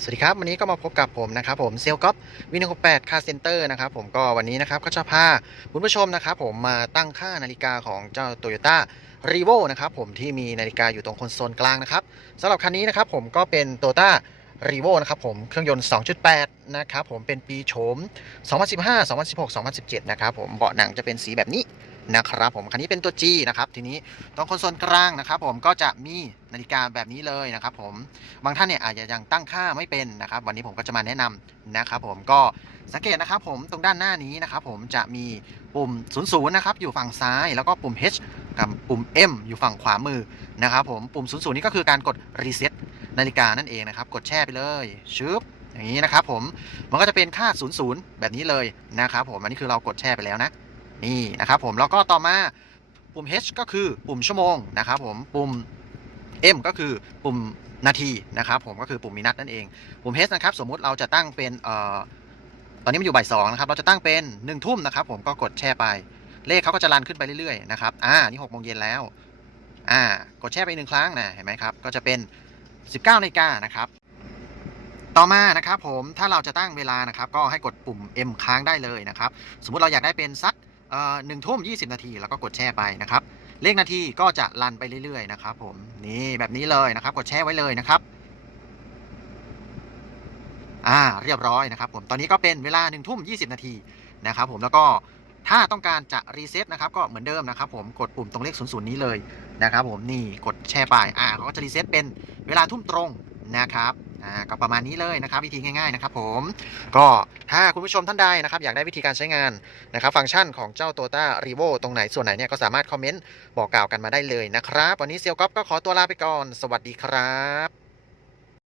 สวัสดีครับวันนี้ก็มาพบกับผมนะครับผมเซลก๊อฟวินหกแปดคาเซนเตอร์นะครับผมก็วันนี้นะครับก็จะพาคุณผู้ชมนะครับผมมาตั้งค่านาฬิกาของเจ้า t o y ยต้ารีโวนะครับผมที่มีนาฬิกาอยู่ตรงคอนโซลกลางนะครับสำหรับคันนี้นะครับผมก็เป็นโตต้ารีโวนะครับผมเครื่องยนต์ 2.8 นะครับผมเป็นปีโฉม 2015 2016 2017 นะครับผมเบาะหนังจะเป็นสีแบบนี้ นะครับผมคันนี้เป็นตัว G นะครับทีนี้ตรงคอนโซลกลางนะครับผมก็จะมีนาฬิกาแบบนี้เลยนะครับผมบางท่านเนี่ยอาจจะยังตั้งค่าไม่เป็นนะครับ วันนี้ผมก็จะมาแนะนำนะครับผมก็สังเกตนะครับผมตรงด้านหน้านี้นะครับผมจะมีปุ่ม 00นะครับอยู่ฝั่งซ้ายแล้วก็ปุ่ม H กับปุ่ม M อยู่ฝั่งขวามือนะครับผมปุ่ม 00 นี่ก็คือการกดรีเซ็ตนาฬิกานั่นเองนะครับกดแช่ไปเลยชึบอย่างนี้นะครับผมมันก็จะเป็นค่า 00 แบบนี้เลยนะครับผมอันนี้คือเรากดแช่ไปแล้วนะ นี่นะครับผมแล้วก็ต่อมาปุ่ม H ก็คือปุ่มชั่วโมงนะครับผมปุ่ม M ก็คือปุ่มนาทีนะครับผมก็คือปุ่มมีนัดนั่นเองปุ่ม H นะครับสมมุติเราจะตั้งเป็นเอ่อตอนนี้มันอยู่บ่ายสองนะครับเราจะตั้งเป็น1นึ่ทุ่มนะครับผมก็กดแช่ไป เลขเขาก็จะรันขึ้นไปเรื่อยๆนะครับอ่านี่หกโมงเย็นแล้วอ่ากดแช่ไปหนึ่งครั้งนะเห็นไหมครับก็จะเป็น 19นาฬิกานะครับต่อมานะครับผมถ้าเราจะตั้งเวลานะครับก็ให้กดปุ่ม M ค้างได้เลยนะครับสมมุติเราอยากได้เป็นสัก หนึ่งทุ่มยี่สิบนาทีแล้วก็กดแช่ไปนะครับ เลขนาทีก็จะรันไปเรื่อยๆนะครับผมนี่แบบนี้เลยนะครับ กดแช่ไว้เลยนะครับอ่าเรียบร้อยนะครับผมตอนนี้ก็เป็นเวลา1นึ่ทุ่มยีนาทีนะครับผมแล้วก็ถ้าต้องการจะรีเซ็ตนะครับก็เหมือนเดิมนะครับผมกดปุ่มตรงเลข0ูนย์นี้เลยนะครับผมนี่กดแช่ไปอ่าเขาก็จะรีเซ็ตเป็นเวลาทุ่มตรงนะครับ อ่าก็ประมาณนี้เลยนะครับวิธีง่ายๆนะครับผมก็ถ้าคุณผู้ชมท่านใดนะครับอยากได้วิธีการใช้งานนะครับฟังก์ชันของเจ้า t o ต้ารีโวตรงไหนส่วนไหนเนี่ยก็สามารถคอมเมนต์บอกกล่าวกันมาได้เลยนะครับ วันนี้เซียวก๊อฟก็ขอตัวลาไปก่อน สวัสดีครับ